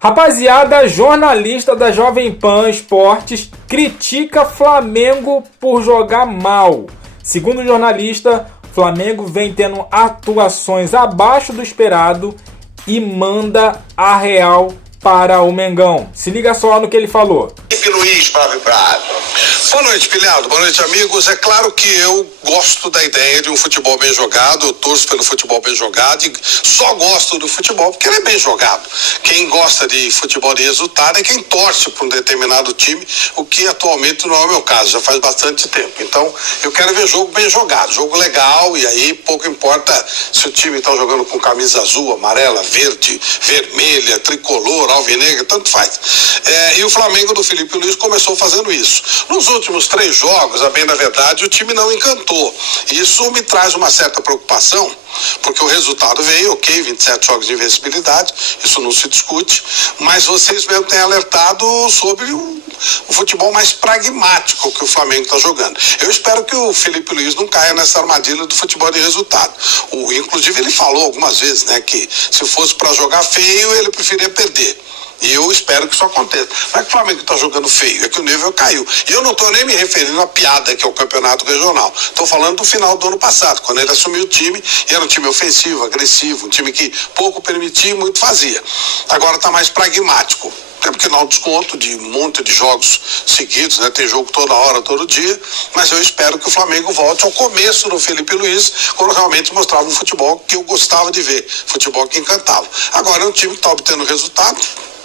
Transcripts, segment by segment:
Rapaziada, jornalista da Jovem Pan Esportes critica Flamengo por jogar mal. Segundo o jornalista, Flamengo vem tendo atuações abaixo do esperado e manda a real para o Mengão. Se liga só no que ele falou. Felipe Luiz, Fábio Prado. Boa noite, Pilhado. Boa noite, amigos. É claro que eu gosto da ideia de um futebol bem jogado, eu torço pelo futebol bem jogado e só gosto do futebol porque ele é bem jogado. Quem gosta de futebol de resultado é quem torce por um determinado time, o que atualmente não é o meu caso, já faz bastante tempo. Então, eu quero ver jogo bem jogado, jogo legal, e aí pouco importa se o time está jogando com camisa azul, amarela, verde, vermelha, tricolor, alvinegra, tanto faz. E o Flamengo do Felipe Luiz começou fazendo isso. Nos últimos 3 jogos, a bem da verdade, o time não encantou. Isso me traz uma certa preocupação, porque o resultado veio, ok, 27 jogos de invencibilidade, isso não se discute, mas vocês mesmo têm alertado sobre o futebol mais pragmático que o Flamengo está jogando. Eu espero que o Felipe Luiz não caia nessa armadilha do futebol de resultado. Inclusive ele falou algumas vezes, né, que se fosse para jogar feio, ele preferia perder. E eu espero que isso aconteça. Não é que o Flamengo está jogando feio, é que o nível caiu. E eu não estou nem me referindo à piada que é o campeonato regional. Estou falando do final do ano passado, quando ele assumiu o time, e era um time ofensivo, agressivo, um time que pouco permitia e muito fazia. Agora está mais pragmático. Até porque não há um desconto de um monte de jogos seguidos, né? Tem jogo toda hora, todo dia, mas eu espero que o Flamengo volte ao começo do Felipe Luiz, quando realmente mostrava um futebol que eu gostava de ver, futebol que encantava. Agora é um time que está obtendo resultado.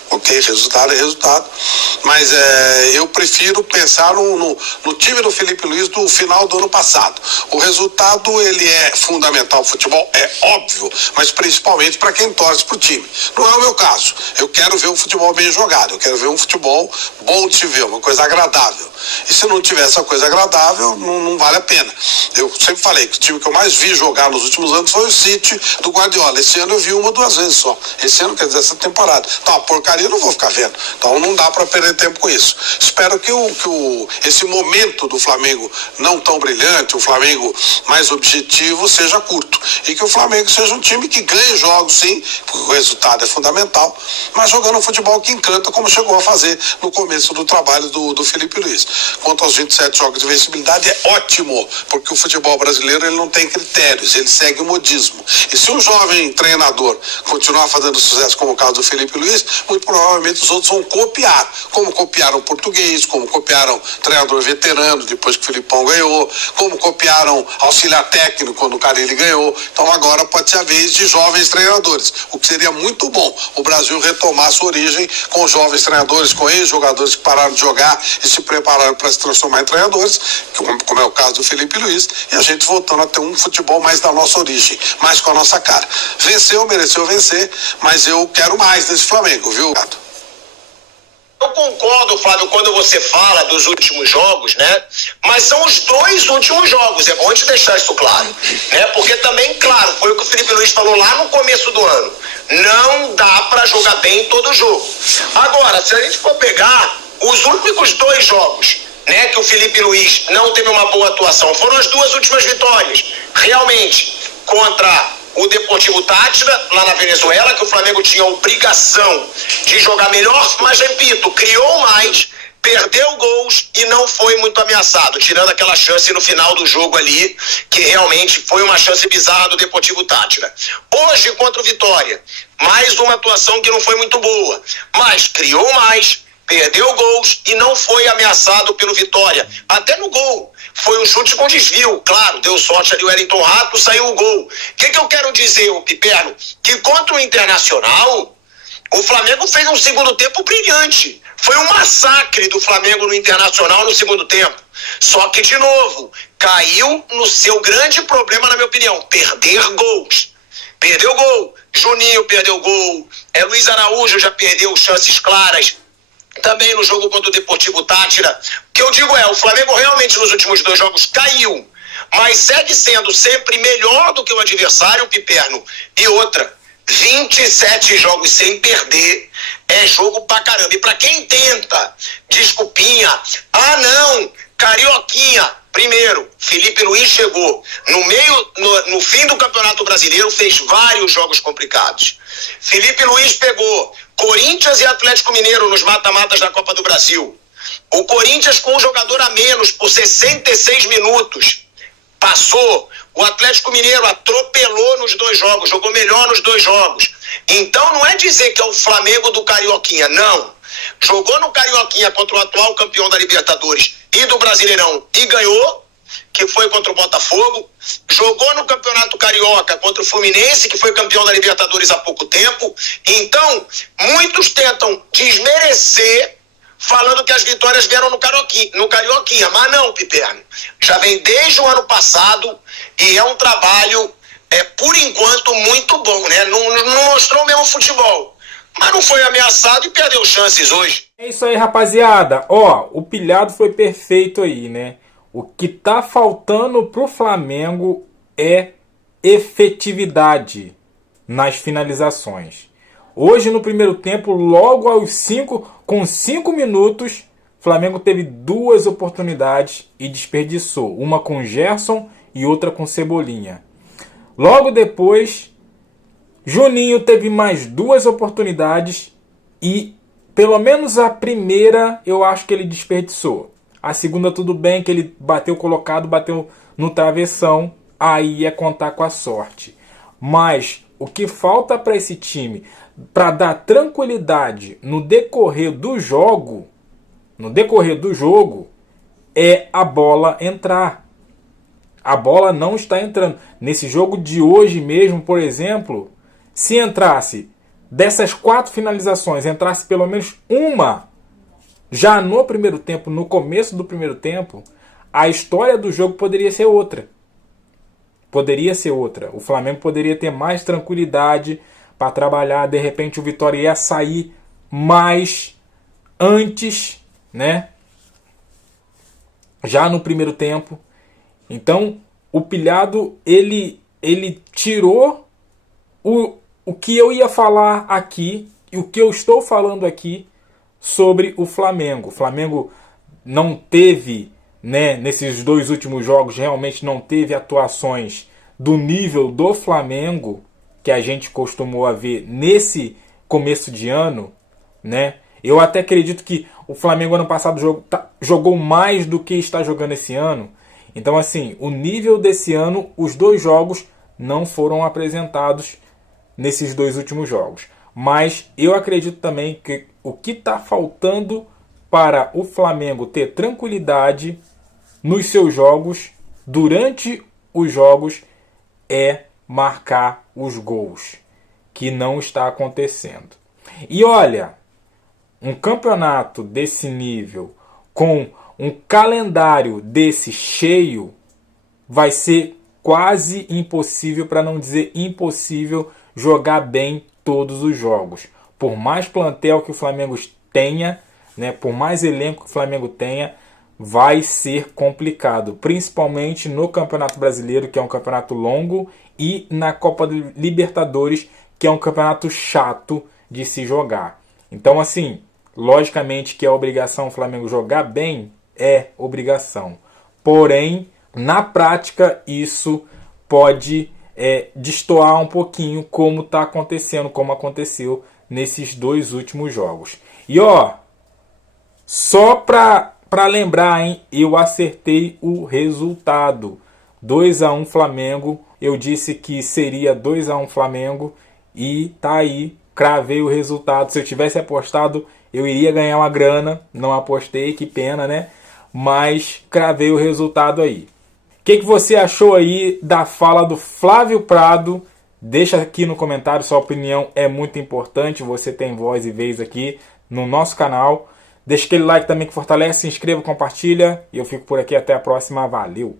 Ok, resultado é resultado, mas eu prefiro pensar no time do Felipe Luiz do final do ano passado. O resultado, ele é fundamental no futebol, é óbvio, mas principalmente para quem torce pro time. Não é o meu caso. Eu quero ver um futebol bem jogado, eu quero ver um futebol bom de se ver, uma coisa agradável. E se não tiver essa coisa agradável, não vale a pena. Eu sempre falei que o time que eu mais vi jogar nos últimos anos foi o City do Guardiola. Esse ano eu vi 1 ou 2 vezes só. Esse ano, quer dizer, essa temporada. Tá uma porcaria, eu não vou ficar vendo. Então não dá para perder tempo com isso. Espero que esse momento do Flamengo não tão brilhante, o Flamengo mais objetivo, seja curto. E que o Flamengo seja um time que ganhe jogos, sim, porque o resultado é fundamental, mas jogando um futebol que encanta, como chegou a fazer no começo do trabalho do Felipe Luiz. Quanto aos 27 jogos de vencibilidade, é ótimo, porque o futebol brasileiro ele não tem critérios, ele segue o modismo. E se um jovem treinador continuar fazendo sucesso, como o caso do Felipe Luiz, muito provavelmente os outros vão copiar, como copiaram o português, como copiaram o treinador veterano, depois que o Filipão ganhou, como copiaram auxiliar técnico quando o Carille ganhou. Então agora pode ser a vez de jovens treinadores, o que seria muito bom, o Brasil retomar sua origem com jovens treinadores, com ex-jogadores que pararam de jogar e se prepararam para se transformar em treinadores, como é o caso do Felipe Luiz, e a gente voltando a ter um futebol mais da nossa origem, mais com a nossa cara. Venceu, mereceu vencer, mas eu quero mais desse Flamengo, viu? Eu concordo, Flávio, quando você fala dos últimos jogos, né? Mas são os 2 últimos jogos, é bom te deixar isso claro, né? Porque também, claro, foi o que o Felipe Luiz falou lá no começo do ano. Não dá pra jogar bem em todo jogo. Agora, se a gente for pegar os únicos 2 jogos, né, que o Felipe Luiz não teve uma boa atuação, foram as 2 últimas vitórias, realmente, contra o Deportivo Táchira, lá na Venezuela, que o Flamengo tinha a obrigação de jogar melhor, mas, repito, criou mais, perdeu gols e não foi muito ameaçado, tirando aquela chance no final do jogo ali, que realmente foi uma chance bizarra do Deportivo Táchira. Hoje, contra o Vitória, mais uma atuação que não foi muito boa, mas criou mais, perdeu gols e não foi ameaçado pelo Vitória. Até no gol. Foi um chute com desvio, claro, deu sorte ali o Wellington Rato, saiu o gol. O que eu quero dizer, ô Piperno? Que contra o Internacional, o Flamengo fez um segundo tempo brilhante. Foi um massacre do Flamengo no Internacional no segundo tempo. Só que, de novo, caiu no seu grande problema, na minha opinião, perder gols. Perdeu gol, Juninho perdeu gol, Luiz Araújo já perdeu chances claras. Também no jogo contra o Deportivo Táchira. O que eu digo o Flamengo realmente nos últimos 2 jogos caiu, mas segue sendo sempre melhor do que o adversário, Piperno. E outra, 27 jogos sem perder é jogo pra caramba. E pra quem tenta desculpinha, não, carioquinha, primeiro, Felipe Luiz chegou no fim do Campeonato Brasileiro, fez vários jogos complicados. Felipe Luiz pegou Corinthians e Atlético Mineiro nos mata-matas da Copa do Brasil. O Corinthians com um jogador a menos por 66 minutos. Passou. O Atlético Mineiro atropelou nos 2 jogos, jogou melhor nos 2 jogos. Então não é dizer que é o Flamengo do Carioquinha, não. Jogou no Carioquinha contra o atual campeão da Libertadores e do Brasileirão e ganhou, que foi contra o Botafogo. Jogou no Campeonato Carioca contra o Fluminense, que foi campeão da Libertadores há pouco tempo. Então, muitos tentam desmerecer falando que as vitórias vieram no Carioquinha. Mas não, Piperno. Já vem desde o ano passado e é um trabalho, por enquanto, muito bom, né? Não mostrou o mesmo futebol, mas não foi ameaçado e perdeu chances hoje. É isso aí, rapaziada. Ó, o pilhado foi perfeito aí, né? O que tá faltando pro Flamengo é efetividade nas finalizações. Hoje, no primeiro tempo, logo com 5 minutos, o Flamengo teve 2 oportunidades e desperdiçou. Uma com Gerson e outra com Cebolinha. Logo depois, Juninho teve mais 2 oportunidades e pelo menos a primeira eu acho que ele desperdiçou. A segunda tudo bem, que ele bateu colocado, bateu no travessão, aí é contar com a sorte. Mas o que falta para esse time, para dar tranquilidade no decorrer do jogo, é a bola entrar. A bola não está entrando. Nesse jogo de hoje mesmo, por exemplo, se entrasse dessas 4 finalizações, entrasse pelo menos uma já no primeiro tempo, no começo do primeiro tempo, a história do jogo poderia ser outra. O Flamengo poderia ter mais tranquilidade para trabalhar. De repente o Vitória ia sair mais antes, né? Já no primeiro tempo. Então o pilhado ele tirou o que eu ia falar aqui e o que eu estou falando aqui sobre o Flamengo. O Flamengo não teve, né, nesses 2 últimos jogos, realmente não teve atuações do nível do Flamengo que a gente costumou a ver nesse começo de ano, né? Eu até acredito que o Flamengo ano passado jogou mais do que está jogando esse ano. Então, assim, o nível desse ano, os 2 jogos não foram apresentados nesses 2 últimos jogos. Mas eu acredito também que o que está faltando para o Flamengo ter tranquilidade nos seus jogos, durante os jogos, é marcar os gols, que não está acontecendo. E olha, um campeonato desse nível, com um calendário desse cheio, vai ser quase impossível, para não dizer impossível, jogar bem todos os jogos. Por mais plantel que o Flamengo tenha, né, por mais elenco que o Flamengo tenha, vai ser complicado, principalmente no Campeonato Brasileiro, que é um campeonato longo, e na Copa Libertadores, que é um campeonato chato de se jogar. Então, assim, logicamente que é obrigação o Flamengo jogar bem, é obrigação. Porém, na prática, isso pode destoar um pouquinho, como está acontecendo, como aconteceu nesses 2 últimos jogos. E ó, só para lembrar, hein, eu acertei o resultado. 2-1 Flamengo. Eu disse que seria 2-1 Flamengo e tá aí, cravei o resultado. Se eu tivesse apostado, eu iria ganhar uma grana. Não apostei, que pena, né? Mas cravei o resultado aí. O que você achou aí da fala do Flávio Prado? Deixa aqui no comentário, sua opinião é muito importante. Você tem voz e vez aqui no nosso canal. Deixa aquele like também que fortalece, se inscreva, compartilha. E eu fico por aqui, até a próxima. Valeu!